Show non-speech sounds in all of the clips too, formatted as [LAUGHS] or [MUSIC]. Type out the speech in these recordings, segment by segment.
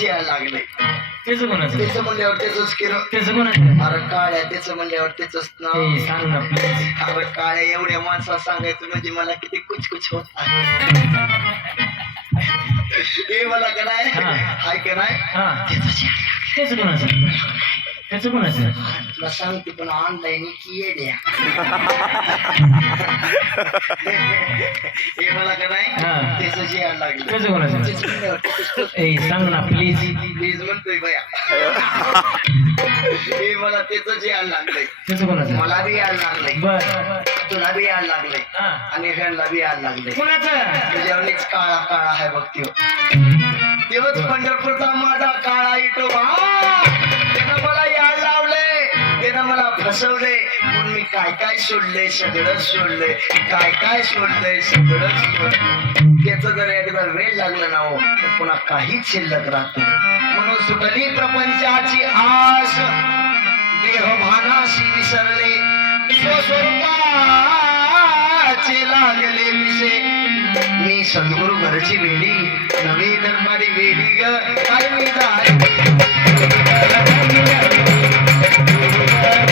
त्याच यायला लागलंय त्याचं कोणाचं? त्याचं म्हणल्यावर त्याच किरण त्याचं कोणाचं? अरे काळ्या त्याचं म्हणल्यावर त्याच नाव. ए, सांग ना अरे काळ्या एवढ्या माणसाला सांगायचं म्हणजे मला किती कुछ कुछ होत आहे हे [LAUGHS] मला का नाही? हा. हाय का नाही? हा. यायला कोणाचं? त्याचं कोणाचं तुला सांगते पण ऑनलाईन की येड्या हे मला का नाही? हा. त्याच यायला लागलं. त्याचं त्याचं त्याचंच ए सांग ना प्लीज प्लीज म्हणतोय भया. हे मला त्याच यायला लागलंय. त्याचं कोणाचं मला बी यायला लागलंय. बर. तुला बी यायला लागलंय. हा. आणि ह्यांना बी यायला लागलंय. कोणाचं? तुझ्यावरच काळा काळा आहे बघ त्यो. तेव्हाच पंढरपूरचा माझा त्यानं पण मी काय काय सोडले सगळं सोडलंय काय काय सोडलंय सगळं सोडलं. त्याच जर एकदा वेळ लागला ना हो तर पुन्हा काहीच शिल्लक राहत नाही. म्हणून सुटली प्रपंचाची आस. देहभानाशी विसरले. स्वस्वरूपाचे लागले विषय. मी सद्गुरु घरची वेडी नवी दरबारी वेडी ग. काय मी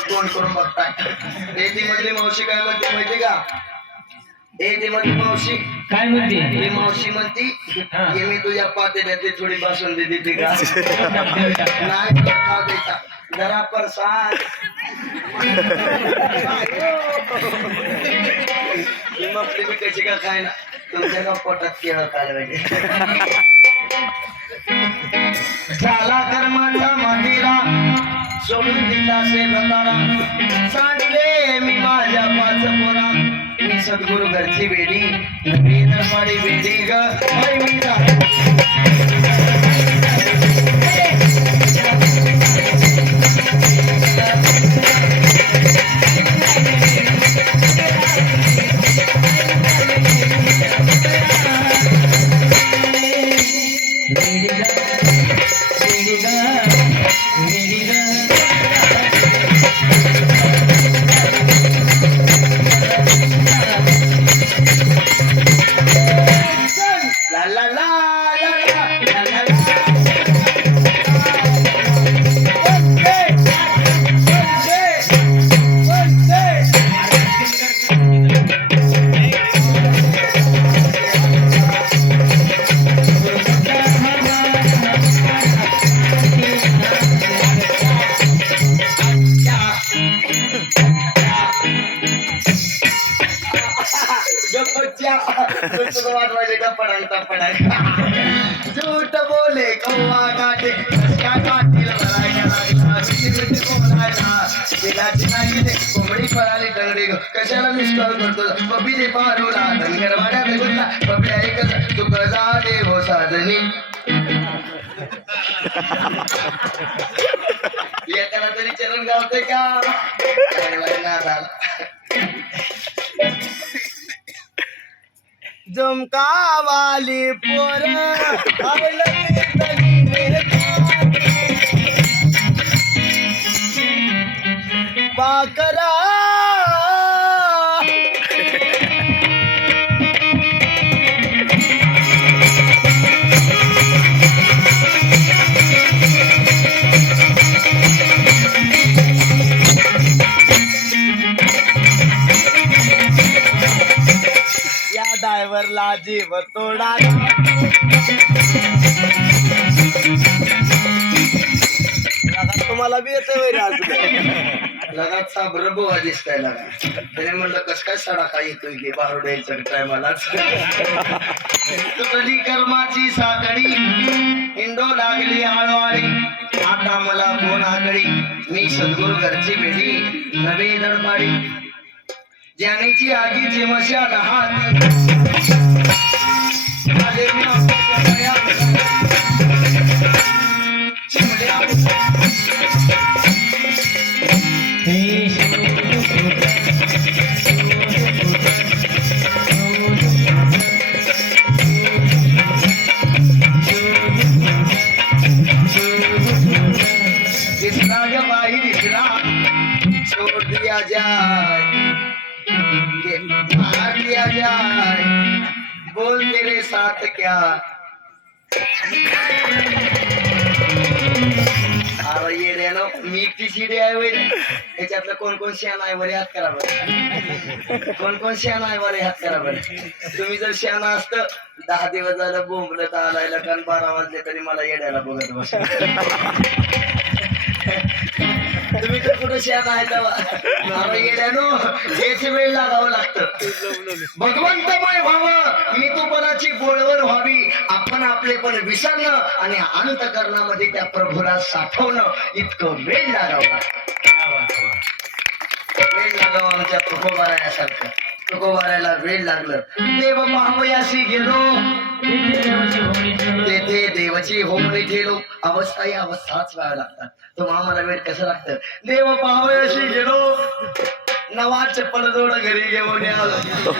तोंड करून बघताय. हे ती मधली मावशी काय म्हणते माहिती का? हे ती मधली मावशी. काय म्हणते? ही मावशी म्हणती हा. मी तुझ्या पातेल्यातली थोडी देते का? देऊ का? नाही देता. जरा परसाद. ही मपली बी कशी का खाय ना? तुमच्या का पोटात केळं कालवायचे झाला कर्माचा मदिरा सोडून दिला से भतारा सांडले मी माझ्या पाच पोरा. मी सद्गुरु घरची वेडी नवी पाडी वेडी ग मी लाटणागिले कोंबडी पळाली टंगडी ग कशाला मिस कॉल करतो पपी दे पारूला धनगर वाड्या बेगुला पपी ऐकत तू कजा दे हो का झुमका वाली पोर पोर पाकरा या ड्रायव्हरला जीव तोडा तुम्हाला बी येतं वैर लगाचा ब्रबवा दिसताय लगा. त्याने म्हणलं कस काय सडा काय येतोय की बाहेर द्यायचं काय मलाच तुझी कर्माची साखळी हिंडो लागली आळवाळी आता मला कोण आगळी मी सद्गुरु घरची भेटी नवे दडपाडी ज्ञानीची आगीची मशाल हाती. आले छोड़ दिया जाए मार दिया जाए बोल तेरे साथ क्या? अरे येड्यानं मी एकटी शिडी आहे वय त्याच्यातलं कोण कोण शेण आहे बरे हात करा बरं. कोण कोण शेण आहे बरे हात करा बरं. तुम्ही जर शेण असतं दहा दिवस झालं तर आलायला कारण बारा वाजले तरी मला येड्याला बघत बस. तुम्ही तर कुठं शेण आहे तेव्हा येड्यानो हेच वेळ लागावं लागतं. भगवंतमय व्हावं मी तुपणाची गोळवण व्हावी आपण आपले पण विसरणं आणि अंतकरणामध्ये त्या प्रभूला साठवणं इतकं वेळ लागावं वेळ लागावं आमच्या तुकोबारायासारखं तुकोबारायला वेळ लागलं. देव महावयाशी गेलो. देवाची होमणी ठेलो. अवस्था ही अवस्थाच व्हाव्या लागतात. तो आम्हाला वेळ कसं लागतं? देव पाहावयाशी गेलो. नवा चप्पल जोड घरी घेऊन आलो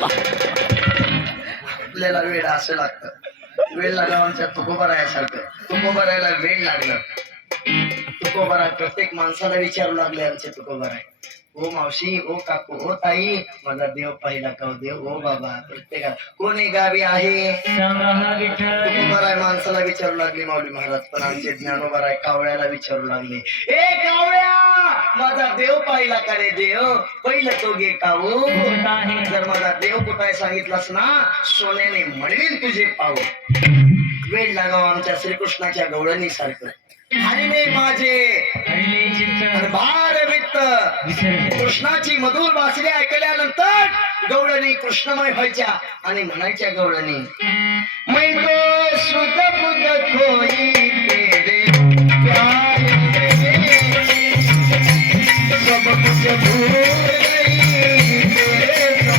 आपल्याला वेळ असं लागतं. वेळ लागला म्हणजे आमच्या तुकोबरायासारखं. तुकोबरायला वेळ लागलं. तुकोबराय प्रत्येक माणसाला विचारू लागले आमचे तुकोबराय. ओ मावशी ओ काकू ओ ताई माझा देव पाहिला का हो देव? ओ बाबा प्रत्येका कोणी गावी आहे? माणसाला विचारू लागले माऊली महाराज पण आमचे ज्ञानोबाराय कावळ्याला विचारू लागले. ए कावळ्या! माझा देव पाहिला का रे देव? पहिलं तो घे काऊ जर माझा देव कुठाय सांगितलास ना सोन्याने म्हणेल तुझे पाऊ वेळ लागावा आमच्या श्रीकृष्णाच्या गवळणी सारखं हरिणे माझे भार कृष्णाची मधुर बासरी ऐकल्यानंतर गौडणी कृष्णमय व्हायच्या आणि म्हणायच्या गौडणी मैं तो सुत खोई तेरे सब कुछ भूल गई तेरे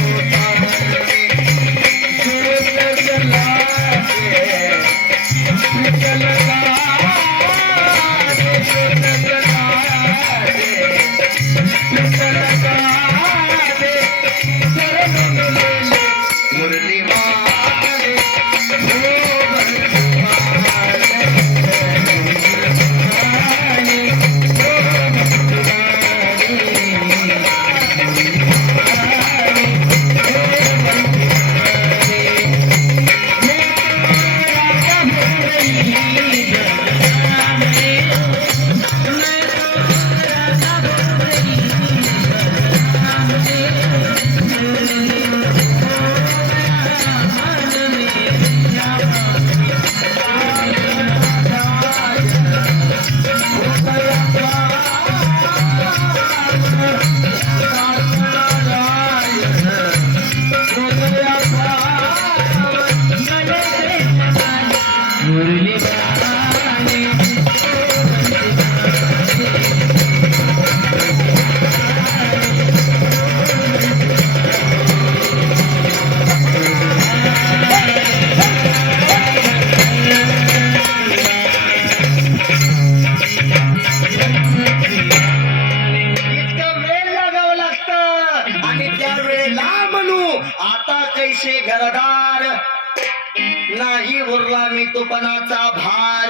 नाही उरला मी तुपणाचा भार.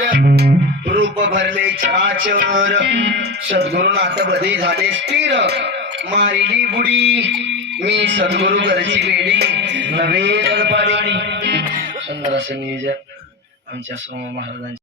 रूप भरले छाचर. सद्गुरु नाथबधी झाले स्थिर. मारिली बुडी. मी सद्गुरु घरची बेडी नवे सुंदर असं नियोजन आमच्या सोमा महाराजांच्या